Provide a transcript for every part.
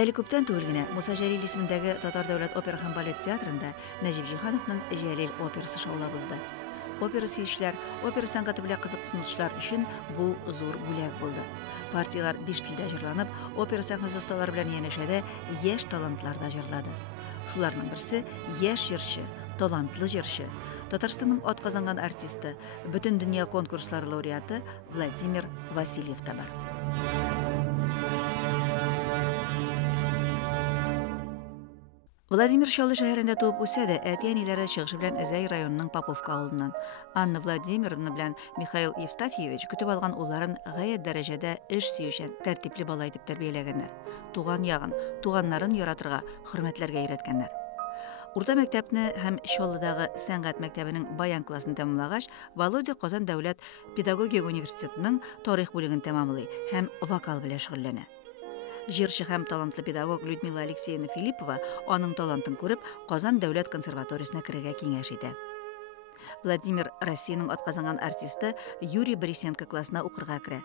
Әлі күптән түгел генә Муса Җәлил исемендәге Татар дәүләт опера һәм балет театрында Нәҗип Җиһановның Җәлил операсы шаулап узды. Опера сөючеләр, опера сәнгате белән кызыксынучылар өчен бу зур бүләк булды. Партиялар 5 телдә җырланып, опера сәхнәсе осталары белән янәшәдә яшь талантлар да җырлады. Шуларның берсе яшь җырчы, талантлы җырчы, Татарстанның атказанган артисты, бөтен дөнья конкурслары лауреаты Владимир Васильев та бар. Владимир Чаллы шәһәрендә туып үсә дә, әти-әниләре чыгышы белән Әзәй районының Поповка авылыннан. Анна Владимировна белән Михаил Евстафьевич көтеп алган улларын гаять дәрәҗәдә эш сөючән, тәртипле бала итеп тәрбияләгәннәр. Туган ягын, туганнарын яратырга, хөрмәтләргә өйрәткәннәр. Урта мәктәпне һәм Чаллыдагы сәнгать мәктәбенең баян классын тәмамлагач, Володя Казан дәүләт педагогия университетының тарих бүлеген тәмамлый һәм вокал белән шөгыльләнә. Җырчы һәм талантлы педагог Людмила Алексеевна Филиппова аның талантын күреп, Казан дәүләт консерваториясенә керергә киңәш итә. Владимир Россиянең атказанган артисты Юрий Борисенко классына укырга керә.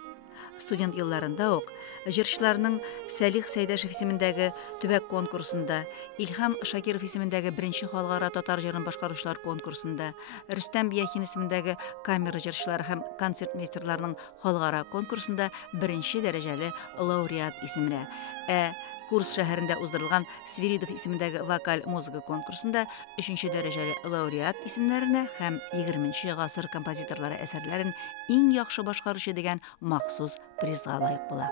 Студент елларында ук җырчыларның Сәлих Сәйдәшев исемендәге төбәк конкурсында, Илһам Шакиров исемендәге беренче халыкара татар җырын башкаручылар конкурсында, Рөстәм Бияхин исемендәге камера җырчылары һәм концертмейстерларның халыкара конкурсында беренче дәрәҗәле лауреат исеменә. Курс шәһәрендә уздырылган Свиридов исемендәге вокаль музыка конкурсында 3нче дәрәҗәле лауреат исемнәренә һәм 20нче гасыр композиторлары әсәрләрен иң яхшы башкаручы дигән махсус призга лаек була.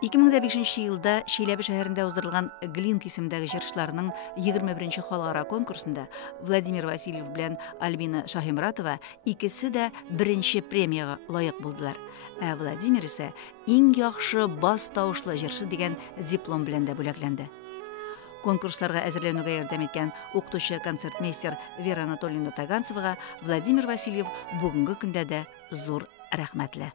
2005 елда Чиләбе шәһәрендә уздырылган Глинт исемендәге җырчыларның 21нче халыкара конкурсында Владимир Васильев белән Альбина Шаһимратова икесе дә беренче премияга лаек булдылар. Владимир исә иң яхшы бас тавышлы җырчы дигән диплом белән дә бүләкләнде. Конкурсларга әзерләнүгә ярдәм иткән укытучы концертмейстер Вера Анатольевна Таганцевага Владимир Васильев бүгенге көндә дә зур рәхмәтле.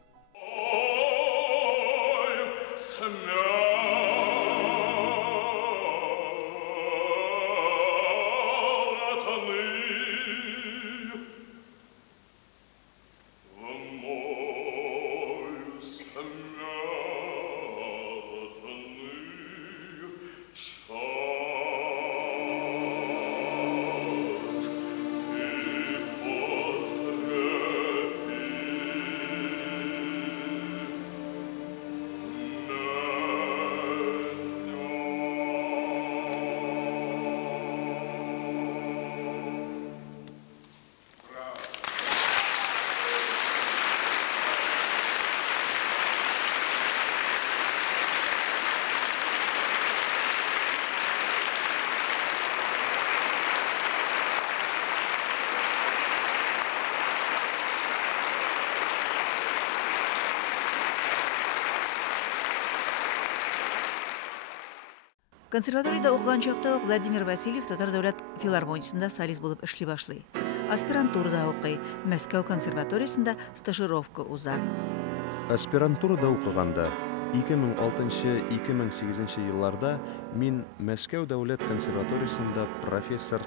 Консерваторияда укыган чакта Владимир Васильев Татар дәүләт филармониясендә солист булып эшли башлый. Аспирантурада укый, Мәскәү консерваториясендә стажировка уза. Аспирантурада укыганда 2006-2008 елларда мин Мәскәү дәүләт консерваториясендә профессор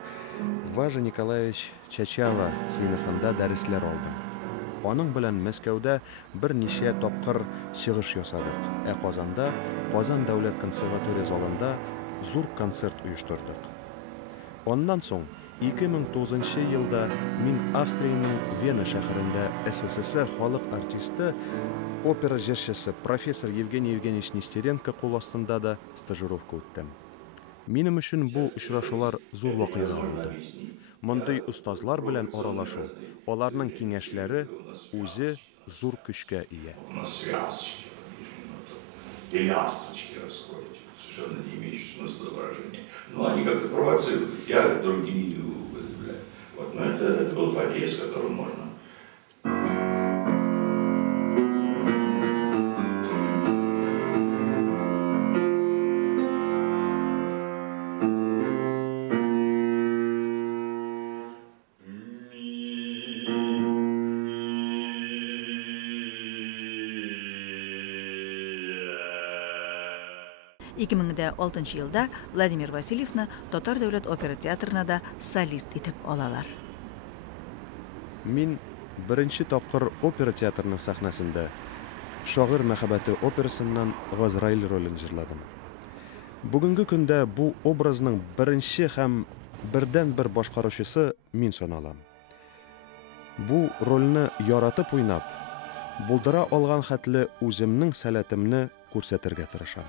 Важа Николаевич Чачава сыйныфында дәресләр алдым. Аның белән Мәскәүдә берничә тапкыр чыгыш ясадык. Казанда Казан дәүләт консерватория залында зур концерт оештырдык. Оннан соң 2009 елда мин Австриянең Вена шәһәрендә СССР халык артисты, опера җырчысы профессор Евгений Евгеньевич Нестеренко кул астында да стажировка үттем. Минем өчен бу очрашулар зур вакыйга булды. Мондый устазлар белән аралашу, аларның киңәшләре үзе зур көчкә ия. Совершенно не имеющие смысла выражения. Но они как-то провоцируют. Я другие употребляю. Вот. Но это был фадей, с которым можно. Икемеңдә 6 елда Владимир Васильевны Татар дәүләт опера театрына да солист итеп алалар. Мин беренче тапкыр опера театрының сәхнәсендә Шагыйрь мәхәббәте операсыннан Газраил ролен җырладым. Бүгенге көндә бу образның беренче һәм бердән бер башкаручысы мин саналам. Бу рольне яратып уйнап, булдыра алган хәтле үземнең сәләтемне күрсәтергә тырышам.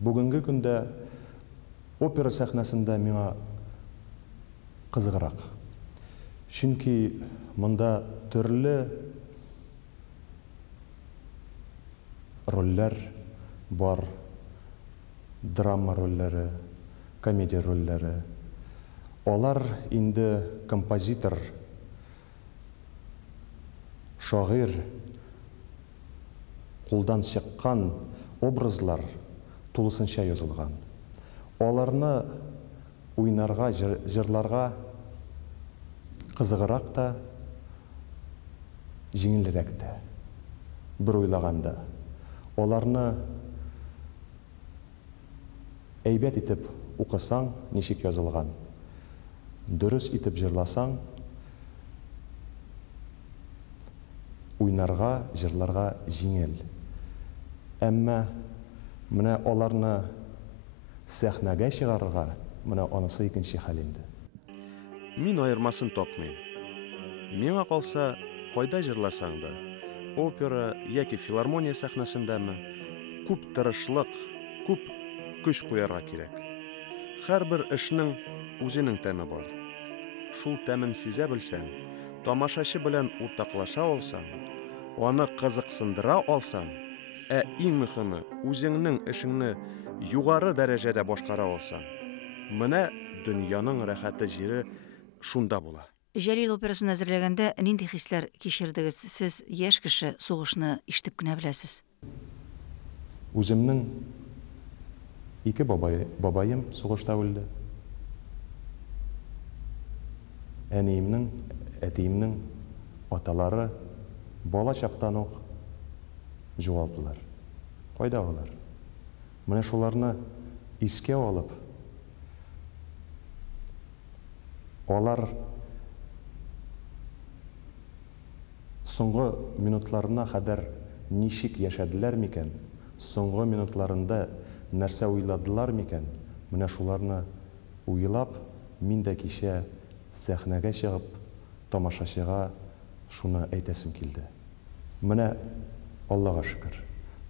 Бүгінгі күндә опера сәхнәсендә миңа қызығырақ. Чөнки монда төрле рольләр бар. Драма рольләре, комедия рольләре. Алар инде композитор, шагыйрь кулдан чыккан образлар тулысынча язылган. Аларны уйнарга, җырларга кызыгырак та, җиңелрәк тә. Бер уйлаганда. Аларны әйбәт итеп укысаң, ничек язылган. Дөрес итеп җырласаң, уйнарга, җырларга җиңел. Әмма менә аларны сәхнәгә чыгарырга, менә анысы икенче хәл инде. Мин аермасын тапмыйм. Миңа калса, кайда җырласаң да, опера яки филармония сәхнәсендәме, күп тырышлык, күп көч куярга кирәк. Һәрбер эшнең үзенең тәме бар. Шул тәмен сизә белсәң, тамашачы белән уртаклаша алсаң, аны кызыксындыра алсаң, иң мөһиме, үзеңнең эшеңне югары дәрәҗәдә башкара алсаң, менә дөньяның рәхәте җире шунда була. Җәлил операсын әзерләгәндә нинди хисләр кичердегез? Сез яшь кеше, сугышны ишетеп кенә беләсез. Үземнең ике бабаем сугышта үлде. Әниемнең, әтиемнең аталары бала чактан ук югалдылар. Кайда алар? Менә шуларны искә алып, алар соңгы минутларына кадәр ничек яшәделәр микән? Соңгы минутларында нәрсә уйладылар микән? Менә шуларны уйлап, мин дә кичә сәхнәгә чыгып, тамашачыга шуны әйтәсем килде. Менә Аллага шөкер,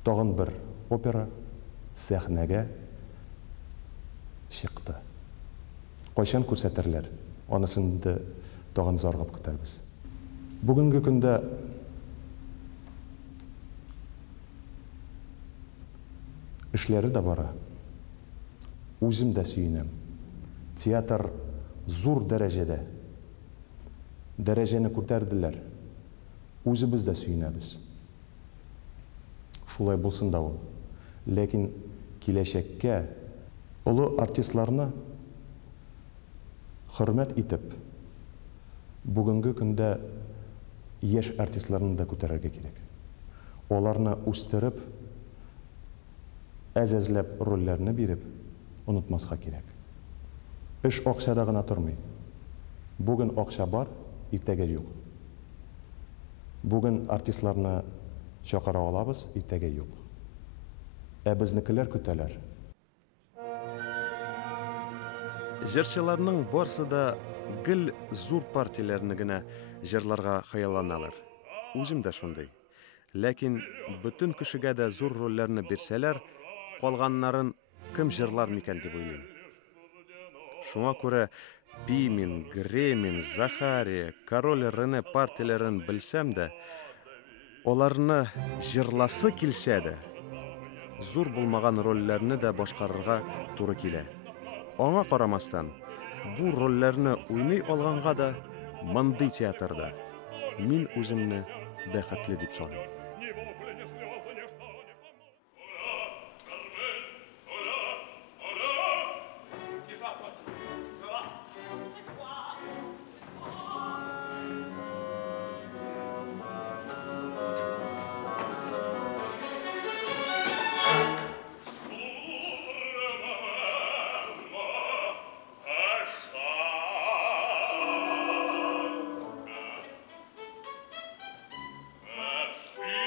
тагын бер опера сәхнәгә чыкты. Кайчан күрсәтерләр? Анысын да тагын заргып көтәбез. Бүгенге көндә эшләре дә бара. Үзем дә сөенәм. Театр зур дәрәҗәдә. Дәрәҗәне күтәрделәр. Үзебез дә сөенәбез. Шулай булсын да ул. Ләкин киләчәккә олы артистларны хөрмәт итеп, бүгенге көндә яшь артистларны да күтәрергә кирәк. Аларны үстереп, әзәзләп рольләрне биреп, онытмаска кирәк. Эш акчада гына тормый. Бүген акча бар, иртәгә юк. Бүген артистларны чакыра алабыз, иртәгә юк. Безнекеләр көтәләр. Җырчыларның барсы да гел зур партияләрне генә җырларга хыялланалар. Үзем дә шундый. Ләкин бөтен кешегә дә зур рольләрне бирсәләр, калганнарын кем җырлар микән дип уйлыйм. Шуңа күрә Пимен, Гремин, Захария, Король Рене партияләрен белсәм дә, аларны җырласы килсә дә, зур булмаган рольләрне дә башкарырга туры килә. Аңа карамастан, бу рольләрне уйный алганга да, мондый театрда мин үземне бәхетле дип саныйм. Merci.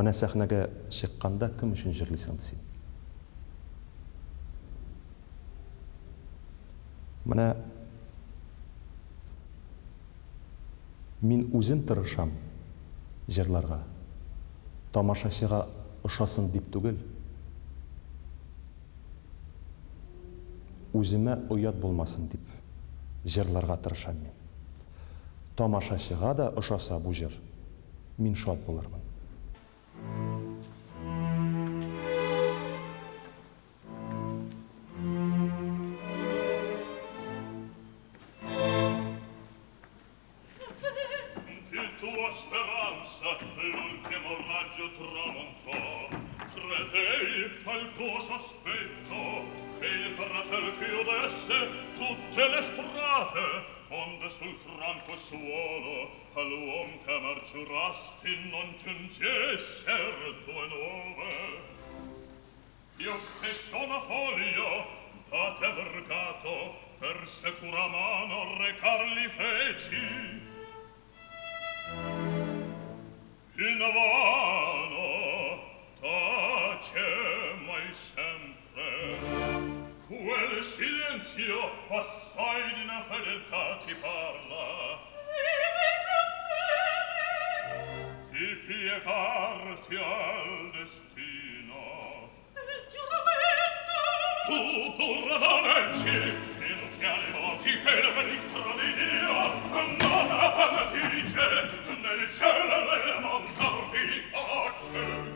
Менә сәхнәгә чыкканда кем өчен җырлыйсың син? Менә мин үзем тырышам җырларга, тамашачыга ошасын дип түгел. Үземә оят булмасын дип җырларга тырышам мин. Тамашачыга да ошаса бу җыр, мин шат булырмын. Tutte le strade, onde sul franco suolo all'uom che marciurasti non giungesser due nuove. Io stesso una foglio da te vergato per sicura mano recarli feci. In vano tace mai sempre quel silenzio assai di una fedeltà ti parla. Di piegarti al destino. Il giuramento! Tu pur radomeggi, inuziali voti che il ministro di Dio non appena ti dice nel cielo e nel mondo riconosce.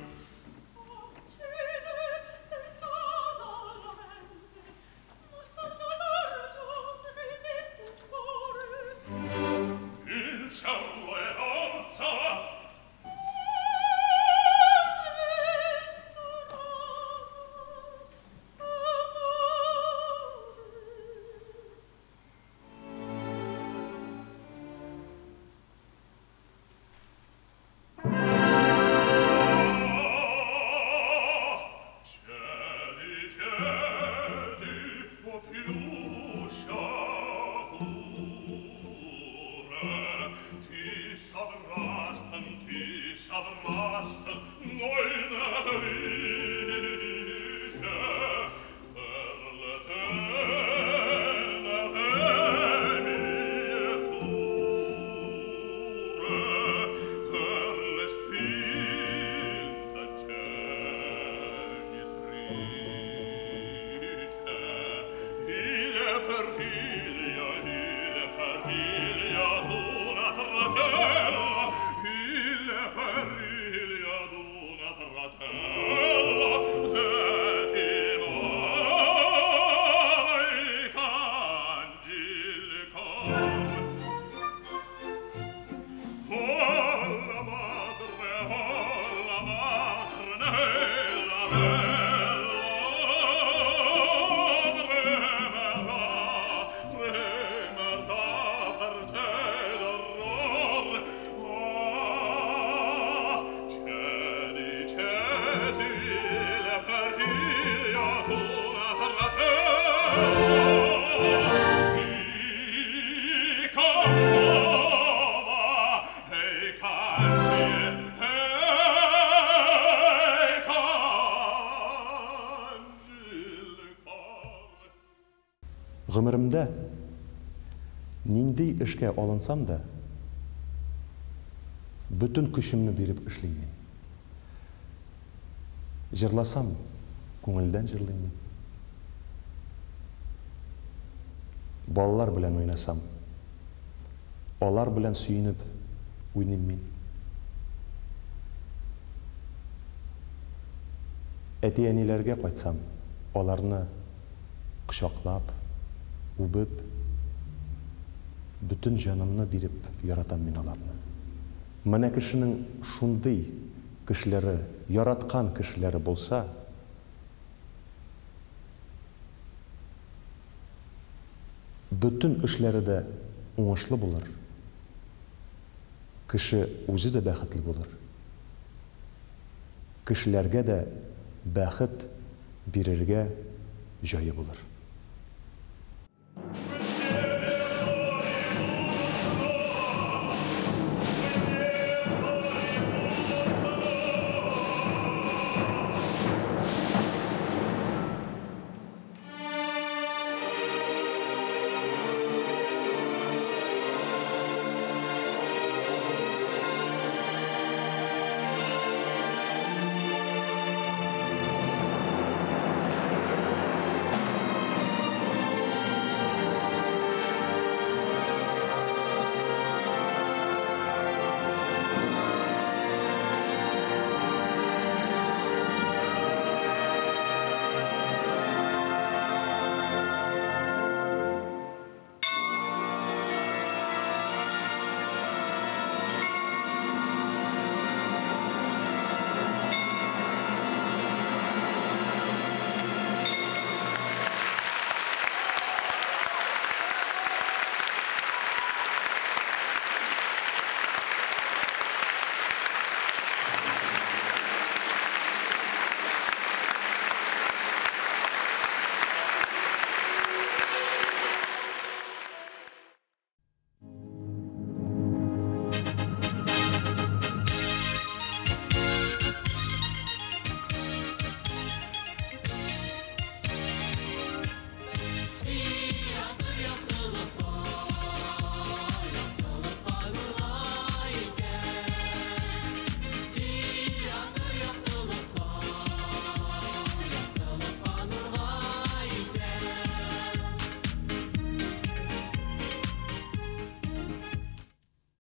Гомеремдә нинди эшкә алынсам да, бүтән көчемне биреп эшлим мин. Җырласам, күңелдән җырлыйм мин. Балалар белән уйнасам, алар белән сөенеп уйныйм мин. Әти-әниләргә кайтсам, аларны кочаклап, үбеп, бүтән җанымны биреп яратам мин аларны. Менә кешенең шундый кешеләре, яраткан кешеләре булса, бүтән эшләре дә уңышлы булыр. Кеше үзе дә бәхетле булыр. Кешеләргә дә бәхет бирергә җае булыр.